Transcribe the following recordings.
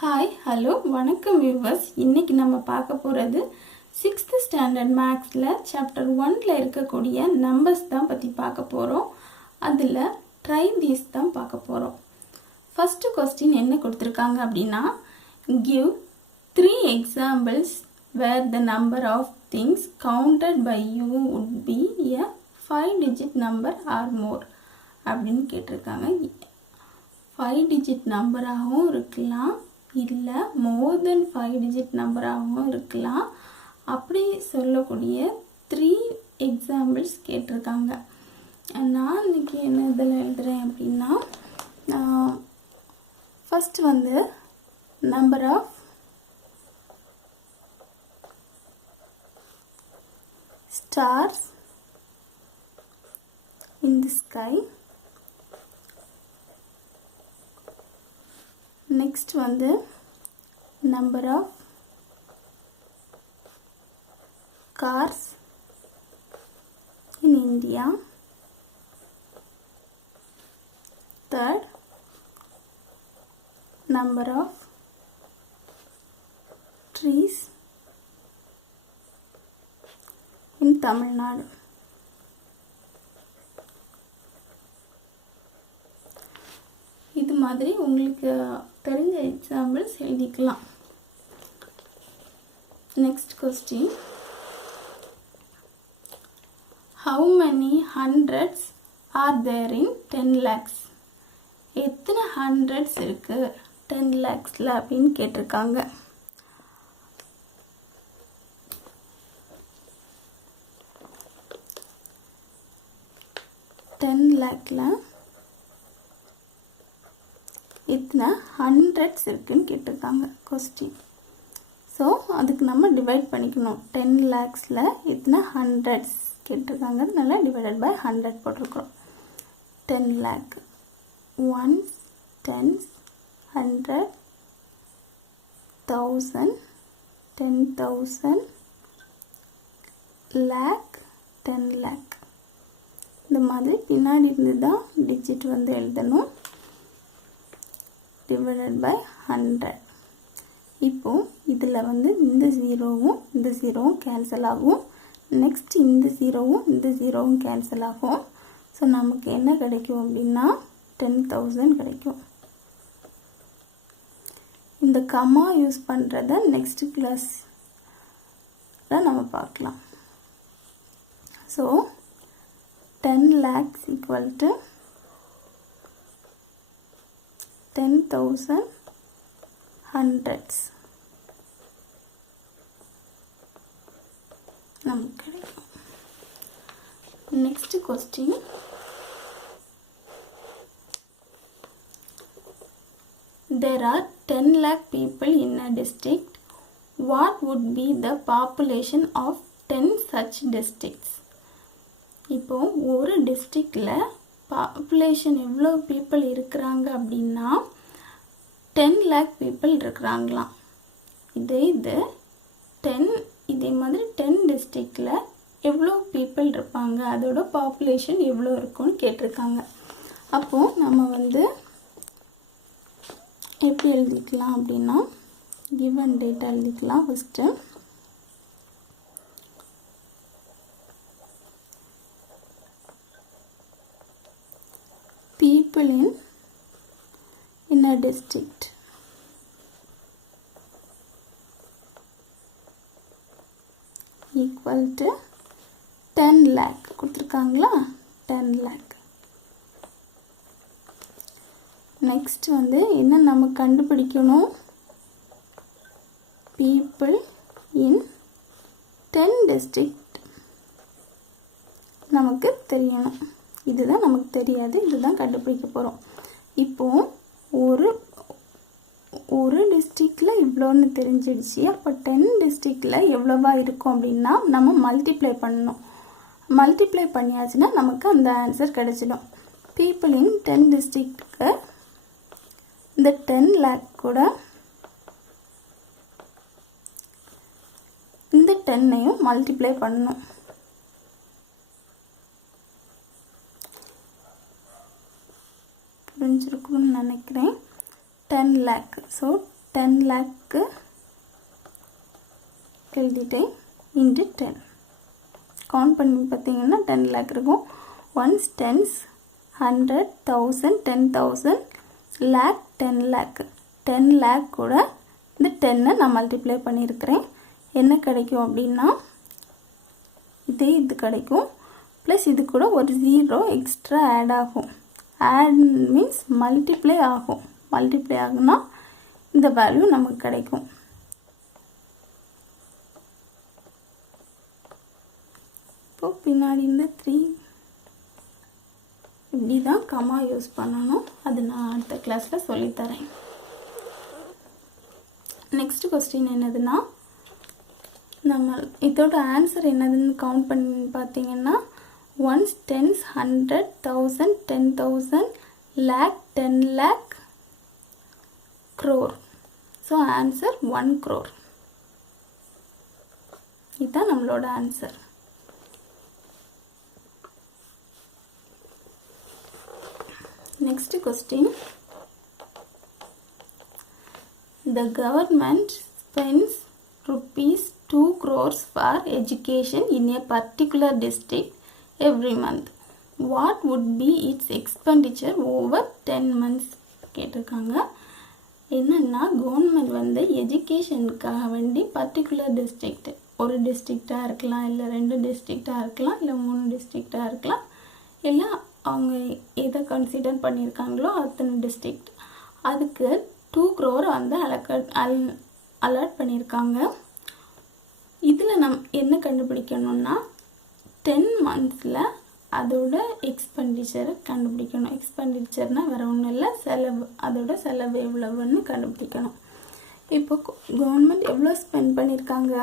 Hi hello வணக்கம் viewers. இன்றைக்கி நம்ம பார்க்க போகிறது 6th ஸ்டாண்டர்ட் மேக்ஸில் சாப்டர் 1ல் இருக்கக்கூடிய நம்பர்ஸ் தான் பற்றி பார்க்க போகிறோம். அதில் ட்ரை தீஸ் தான் பார்க்க போகிறோம். ஃபஸ்ட்டு கொஸ்டின் என்ன கொடுத்துருக்காங்க அப்படின்னா, give 3 examples where the number of things counted by you would be a 5-digit number or more அப்படின்னு கேட்டிருக்காங்க. 5-digit நம்பராகவும் இருக்கலாம், இல்லை மோர் தென் 5-digit நம்பராகவும் இருக்கலாம். அப்படி சொல்லக்கூடிய 3 எக்ஸாம்பிள்ஸ் கேட்டிருக்காங்க. நான் இன்றைக்கி என்ன இதில் எழுதுகிறேன் அப்படின்னா, ஃபஸ்ட் வந்து number of stars in the sky. Next வந்து number of cars in India. Third, number of trees in Tamil Nadu. இது மாதிரி உங்களுக்கு தெரிஞ்ச எக்ஸாம்பிள்ஸ் எழுதிக்கலாம். Next question, how many hundreds are there in 10 lakhs? எத்தனை ஹண்ட்ரட்ஸ் இருக்கு 10 lakhsல அப்படின்னு கேட்டிருக்காங்க. ல எத்தனை ஹண்ட்ரட்ஸ் இருக்குன்னு கேட்டிருக்காங்க கொஸ்டின். ஸோ அதுக்கு நம்ம டிவைட் பண்ணிக்கணும். 10 lakhsல எத்தனை ஹண்ட்ரட்ஸ் கேட்டிருக்காங்க, அதனால டிவைடட் பை 100 போட்டிருக்கிறோம். 10 lakh 1s 10s 100 1000 10,000 lakh 10 lakh. இந்த மாதிரி பின்னாடி இருந்து தான் டிஜிட் வந்து எழுதணும். Divided by 100. இப்போ இதில் வந்து இந்த ஜீரோவும் இந்த ஜீரோவும் கேன்சல் ஆகும். நெக்ஸ்ட் இந்த ஜீரோவும் இந்த ஜீரோவும் கேன்சல் ஆகும். ஸோ நமக்கு என்ன கிடைக்கும் அப்படின்னா 10,000 கிடைக்கும். இந்த கமா யூஸ் பண்ணுறத நெக்ஸ்ட் கிளாஸில் நம்ம பார்க்கலாம். So 10 lakhs equal to 10,000 hundreds நமக்கு கிடைக்கும். Next question, there are 10 lakh people in a district. What would be the population of 10 such districts? இப்போ ஒரு டிஸ்ட்ரிக்டில் பாப்புலேஷன் எவ்வளோ பீப்புள் இருக்கிறாங்க அப்படின்னா 10 lakh பீப்புள் இருக்கிறாங்களாம். இதே மாதிரி 10 டிஸ்ட்ரிக்டில் எவ்வளோ பீப்புள் இருப்பாங்க, அதோட பாப்புலேஷன் எவ்வளோ இருக்குன்னு கேட்டிருக்காங்க. அப்போது நம்ம வந்து எப்படி எழுதிக்கலாம் அப்படின்னா, கிவன் டேட்டா எழுதிக்கலாம். First people in a district equal to 10 lakh கொடுத்துருக்காங்களா, 10 lakh. நெக்ஸ்ட் வந்து என்ன நம்ம கண்டுபிடிக்கணும், people in 10 district நமக்கு தெரியணும். இதுதான் நமக்கு தெரியாது, இதுதான் கண்டுபிடிக்க போகிறோம். இப்போது ஒரு டிஸ்ட்ரிக்டில் இவ்வளோன்னு தெரிஞ்சிடுச்சு. அப்போ 10 டிஸ்ட்ரிக்டில் எவ்வளோவா இருக்கும் அப்படின்னா நம்ம மல்டிப்ளை பண்ணணும். மல்டிப்ளை பண்ணியாச்சுன்னா நமக்கு அந்த ஆன்சர் கிடைச்சிடும். பீப்புள் இன் 10 டிஸ்ட்ரிக்டுக்கு இந்த 10 lakh கூட இந்த 10ஐயும் மல்டிப்ளை பண்ணணும். புரிஞ்சிருக்கும்னு நினைக்கிறேன். 10 lakh. ஸோ 10 lakh எழுதிட்டேன் இன்ட்டு 10 கவுண்ட் பண்ணி பார்த்தீங்கன்னா 10 lakh இருக்கும். Once tense 100 1000 10,000 lakh 10 lakh 10 lakh கூட இந்த 10 நான் மல்டிப்ளை பண்ணியிருக்கிறேன். என்ன கிடைக்கும் அப்படின்னா இது கிடைக்கும். ப்ளஸ் இது கூட ஒரு 0 எக்ஸ்ட்ரா ஆட் ஆகும். ஆட் மீன்ஸ் மல்டிப்ளை ஆகும். மல்டிப்ளை ஆகுனா இந்த வேல்யூ நமக்கு கிடைக்கும். இப்போ பின்னாடி இந்த 3 இப்படி தான் கமா யூஸ் பண்ணணும். அது நான் அடுத்த கிளாஸில் சொல்லித்தரேன். நெக்ஸ்ட் கொஸ்டின் என்னதுன்னா, நம்ம இதோட ஆன்சர் என்னதுன்னு கவுண்ட் பண்ணி பார்த்தீங்கன்னா once tense 100 1000 10,000 lakh 10 lakh crore. So answer 1 crore. இதுதான் நம்மளோட answer. Next question. The government spends rupees 2 crores for education in a particular district every month. What would be its expenditure over 10 months? கேட்டிருக்காங்க. என்னன்னா government வந்து எஜுகேஷனுக்காக வேண்டி particular district, ஒரு டிஸ்ட்ரிக்டாக இருக்கலாம், இல்லை 2 டிஸ்ட்ரிக்டாக இருக்கலாம், இல்லை 3 டிஸ்ட்ரிக்டாக இருக்கலாம், இல்லை அவங்க எதை கன்சிடர் பண்ணியிருக்காங்களோ அத்தனை டிஸ்ட்ரிக்ட், அதுக்கு 2 crore வந்து அலாட் பண்ணியிருக்காங்க. இதில் என்ன கண்டுபிடிக்கணும்னா 10 monthsல அதோட எக்ஸ்பெண்டிச்சரை கண்டுபிடிக்கணும். எக்ஸ்பெண்டிச்சர்னால் வேறு ஒன்றும் இல்லை, செலவு. அதோட செலவு எவ்வளவுன்னு கண்டுபிடிக்கணும். இப்போ கவர்மெண்ட் எவ்வளோ ஸ்பெண்ட் பண்ணியிருக்காங்க?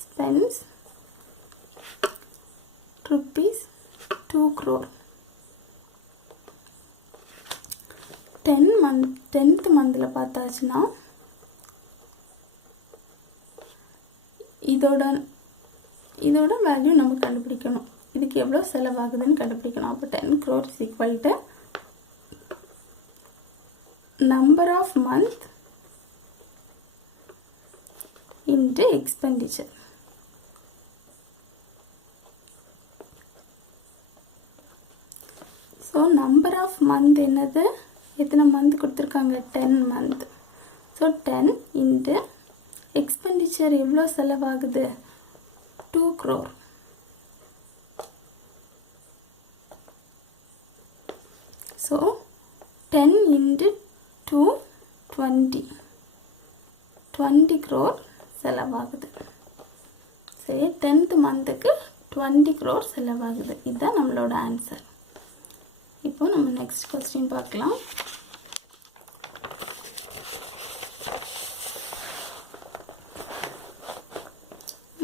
Spends rupees 2 crore. 10th monthல பார்த்தாச்சுன்னா இதோட வேல்யூ நம்ம கண்டுபிடிக்கணும். இதுக்கு எவ்வளோ செலவாகுதுன்னு கண்டுபிடிக்கணும். அப்போ 10 crore is equal to number of month into expenditure. So number of month என்னது? எத்தனை மந்த் கொடுத்துருக்காங்க? 10 month. ஸோ 10 இன்ட்டு எக்ஸ்பெண்டிச்சர் எவ்வளோ செலவாகுது? 2 crore. ஸோ 10 இன்ட்டு 2 20 crore செலவாகுது. சரி, 10th monthக்கு 20 crore செலவாகுது. இதுதான் நம்மளோட ஆன்சர். இப்போ நம்ம நெக்ஸ்ட் கொஸ்டின் பார்க்கலாம்.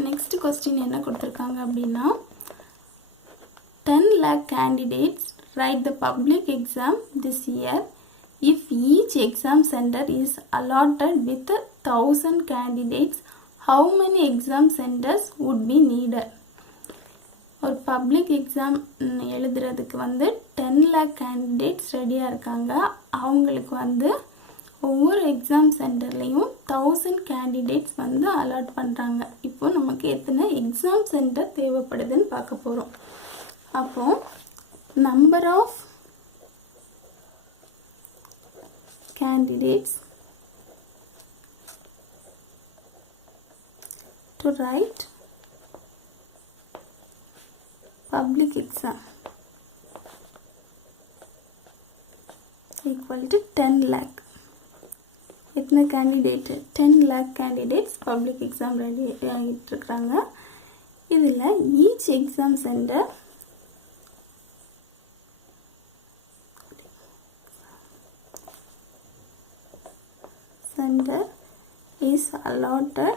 நெக்ஸ்ட் கொஸ்டின் என்ன கொடுத்துருக்காங்க அப்படின்னா 10 lakh candidates write the public exam this year. If each exam center is allotted with 1000 candidates, how many exam centers would be needed? ஒரு பப்ளிக் எக்ஸாம் எழுதுறதுக்கு வந்து 10 lakh கேண்டிடேட்ஸ் ரெடியாக இருக்காங்க. அவங்களுக்கு வந்து ஒவ்வொரு எக்ஸாம் சென்டர்லேயும் 1000 கேண்டிடேட்ஸ் வந்து அலாட் பண்ணுறாங்க. இப்போ நமக்கு எத்தனை எக்ஸாம் சென்டர் தேவைப்படுதுன்னு பார்க்க போகிறோம். அப்போது number of candidates to write public exam equal to 10 lakh. எத்தனை கேண்டிடேட்? 10 lakh candidates public exam ready ஆகிட்டு இருக்கிறாங்க. இதில் each exam centre is allotted.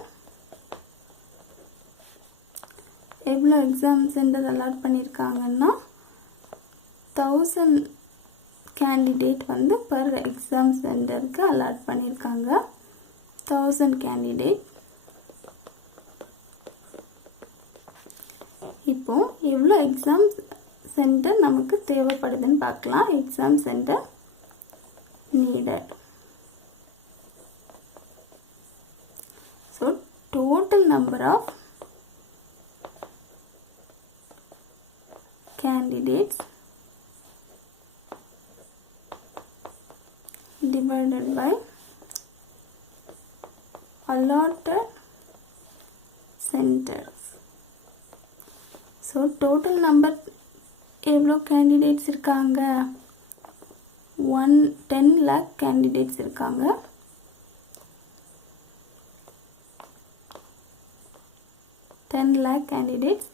எவ்வளோ எக்ஸாம் சென்டர் அலாட் பண்ணியிருக்காங்கன்னா 1000 கேண்டிடேட் வந்து பர் எக்ஸாம் சென்டருக்கு அலாட் பண்ணியிருக்காங்க. 1000 கேண்டிடேட். இப்போ எவ்வளோ எக்ஸாம் சென்டர் நமக்கு தேவைப்படுதுன்னு பார்க்கலாம். Exam centre needed. So total number of candidates divided by allotted centers. So total number எவ்வளோ candidates இருக்காங்க? 10 lakh candidates இருக்காங்க. 10 lakh candidates.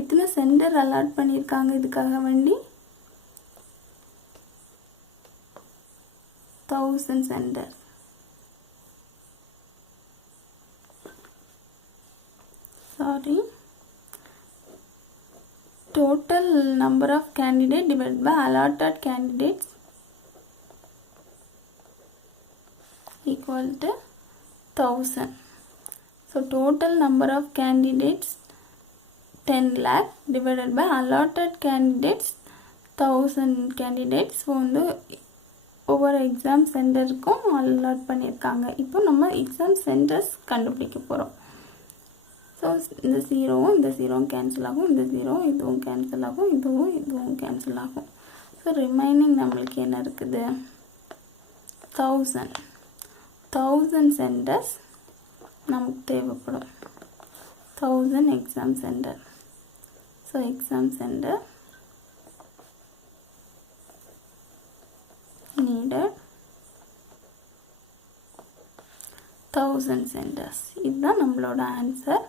இத்தனை சென்டர் அலாட் பண்ணியிருக்காங்க இதுக்காக வேண்டி? 1000 centre. Sorry, total number of candidate divided by allotted candidates equal to 1000. So total number of candidates 10 lakh divided by allotted candidates 1000 candidates. So வந்து ஒவ்வொரு exam சென்டருக்கும் allot பண்ணியிருக்காங்க. இப்போ நம்ம எக்ஸாம் சென்டர்ஸ் கண்டுபிடிக்க போகிறோம். ஸோ இந்த ஜீரோவும் கேன்சல் ஆகும், இந்த ஜீரோ இதுவும் கேன்சல் ஆகும், இதுவும் கேன்சல் ஆகும். ஸோ ரிமைனிங் நம்மளுக்கு என்ன இருக்குது? 1000 சென்டர்ஸ் நமக்கு தேவைப்படும். 1000 exam centre. So exam centre needed 1000 centers. இதுதான் நம்மளோட ஆன்சர்.